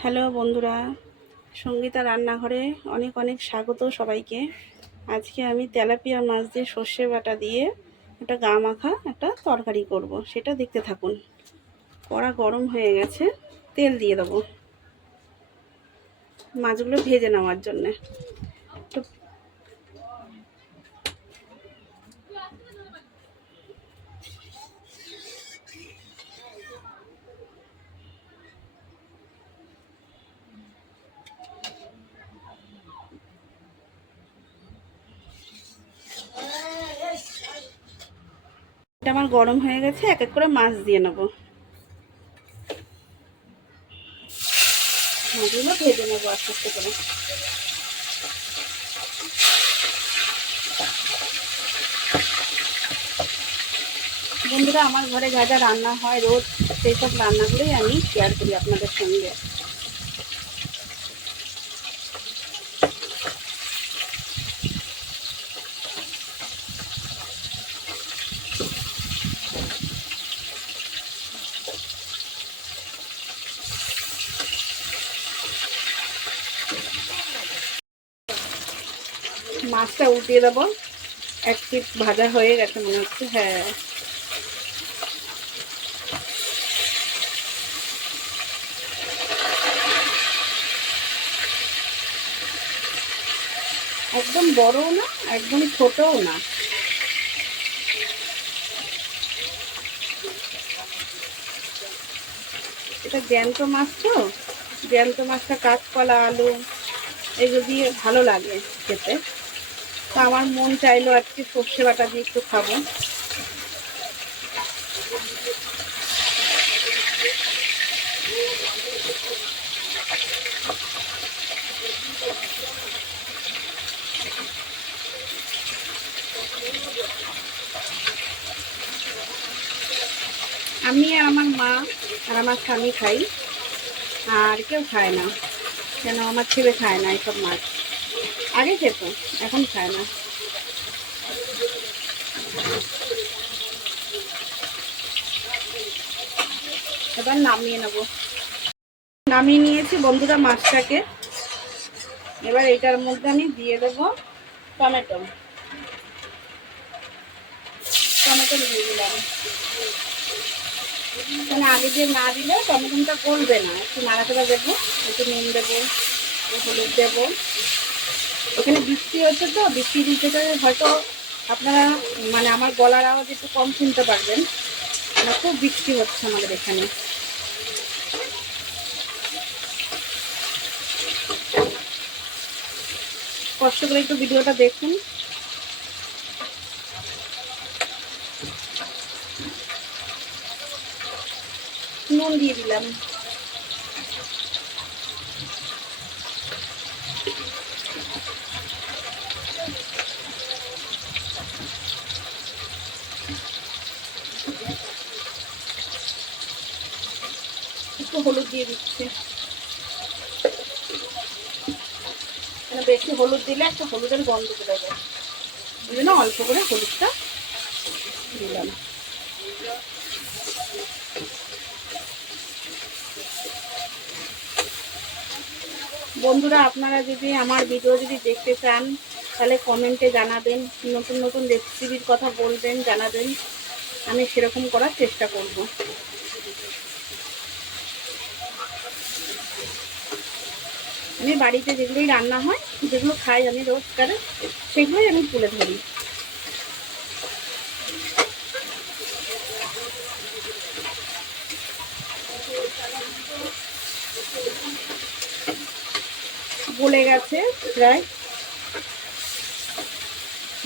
Hello বন্ধুরা, সঙ্গীতা রান্নাঘরে অনেক অনেক স্বাগত সবাইকে। আজকে আমি তেলাপিয়া মাছ দিয়ে সর্ষে বাটা দিয়ে একটা গা মাখা একটা তরকারি করব, সেটা দেখতে থাকুন। কড়া গরম হয়ে গেছে, তেল দিয়ে দেবো মাছগুলো ভেজে নেওয়ার জন্যে। তো এটা আমার গরম হয়ে গেছে, এক এক করে মাছ দিয়ে নেবো। মাছগুলো ভেজে নেবো আস্তে আস্তে করে। বন্ধুরা, আমার ঘরে যা যা রান্না হয় রোজ, সেই সব রান্নাগুলোই আমি শেয়ার করি আপনাদের সঙ্গে। মাছটা উল্টিয়ে দেবো। এক পিস ভাজা হয়ে গেছে মনে হচ্ছে। হ্যাঁ, একদম বড়ও না, একদম ছোটও না। এটা জ্যান্ত মাছ, তো জ্যান্ত মাছটা কাঁচকলা আলু এগুলো দিয়ে ভালো লাগে খেতে। তো আমার মন চাইলো আজকে সর্ষে বাটা দিয়ে একটু খাবো। আমি আর আমার মা আর আমার স্বামী খাই, আর কেউ খায় না। কেন আমার ছেলে খায় না এইসব মাছ। আগে খেত, এখন খায় না। এবার নামিয়ে নেবো। নামিয়ে নিয়েছি বন্ধুরা মাছটাকে। এবার এটার মধ্যে আমি দিয়ে দেবো টমেটো। টমেটো দিয়ে দিলাম। মানে আগে দিয়ে না দিলে টমেটোটা গলবে না। একটু নাড়াচাড়া দেবো, একটু নুন দেবো, হলুদ দেবো। এখানে বৃষ্টি হচ্ছে, তো বৃষ্টি দিতে হয়তো আপনারা মানে আমার গলার আওয়াজ একটু কম শুনতে পারবেন। খুব বৃষ্টি হচ্ছে আমাদের এখানে। কষ্ট করে একটু ভিডিওটা দেখুন। নুন দিয়ে দিলাম। একটু হলুদ দিয়ে দিচ্ছি। বেশি হলুদ দিলে একটা হলুদের গন্ধ চলে যায়, ওই জন্য অল্প করে হলুদটা দিলাম। বন্ধুরা, আপনারা যদি আমার ভিডিও যদি দেখতে চান তাহলে কমেন্টে জানাবেন, নতুন নতুন রেসিপির কথা বলবেন, জানাবেন। আমি সেরকম করার চেষ্টা করব। আমি বাড়িতে যেগুলোই রান্না হয়, যেগুলো খাই আমি রোজকার, সেগুলোই আমি তুলে ধরি। গলে গেছে প্রায়।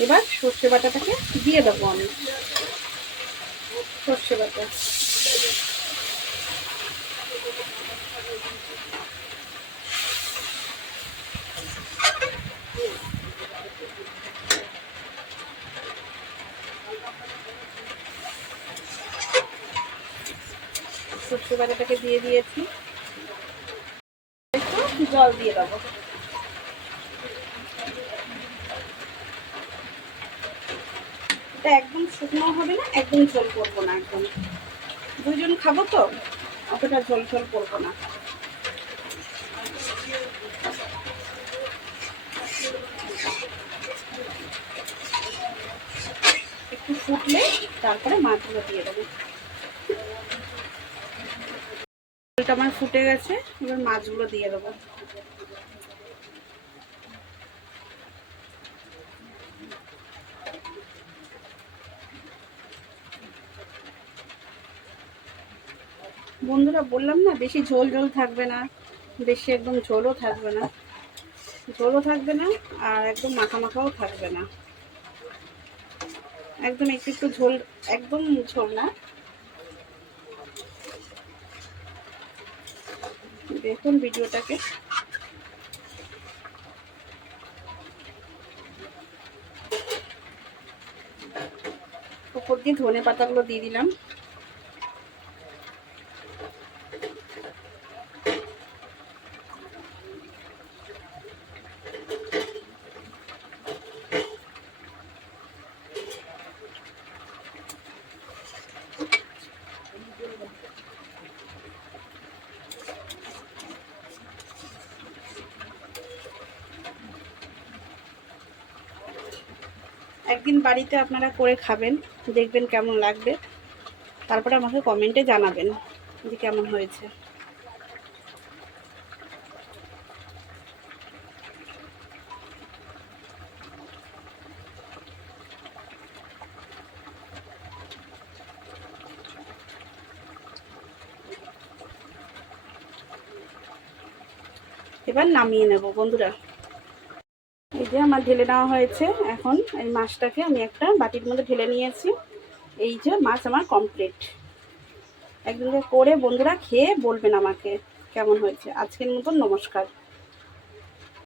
এবার সর্ষে বাটাটাকে দিয়ে দেবো আমি। সর্ষে বাটা সর্ষে বাটাটাকে দিয়ে দিয়েছি। একটু জল দিয়ে দেবো। এটা একদম শুকনো হবে না, একদম ঝোল করবো না। একদম দুজন খাবো তো, অতটা ঝোল ঝোল করবো না। একটু ফুটলে তারপরে মাছগুলো দিয়ে দেবো। ঝোলটা আমার ফুটে গেছে, এবার মাছগুলো দিয়ে দেবো। বন্ধুরা বললাম না, বেশি ঝোল ঝোল থাকবে না, বেশি একদম ঝোলও থাকবে না, আর একদম মাখা মাখাও থাকবে না, একদম একটু একটু ঝোল, একদম ঝোল না। দেখুন ভিডিওটাকে। উপর দিয়ে ধনে পাতাগুলো দিয়ে দিলাম। একদিন বাড়িতে আপনারা করে খাবেন, দেখবেন কেমন লাগবে, তারপরে আমাকে কমেন্টে জানাবেন যে কেমন হয়েছে। এবার নামিয়ে নেব বন্ধুরা। এই যে আমার ঢেলে নেওয়া হয়েছে। এখন এই মাছটাকে আমি একটা বাটির মধ্যে ঢেলে নিয়েছি। এই যে মাছ আমার কমপ্লিট। একদিন করে বন্ধুরা খেয়ে বলবেন আমাকে কেমন হয়েছে। আজকের মতন নমস্কার।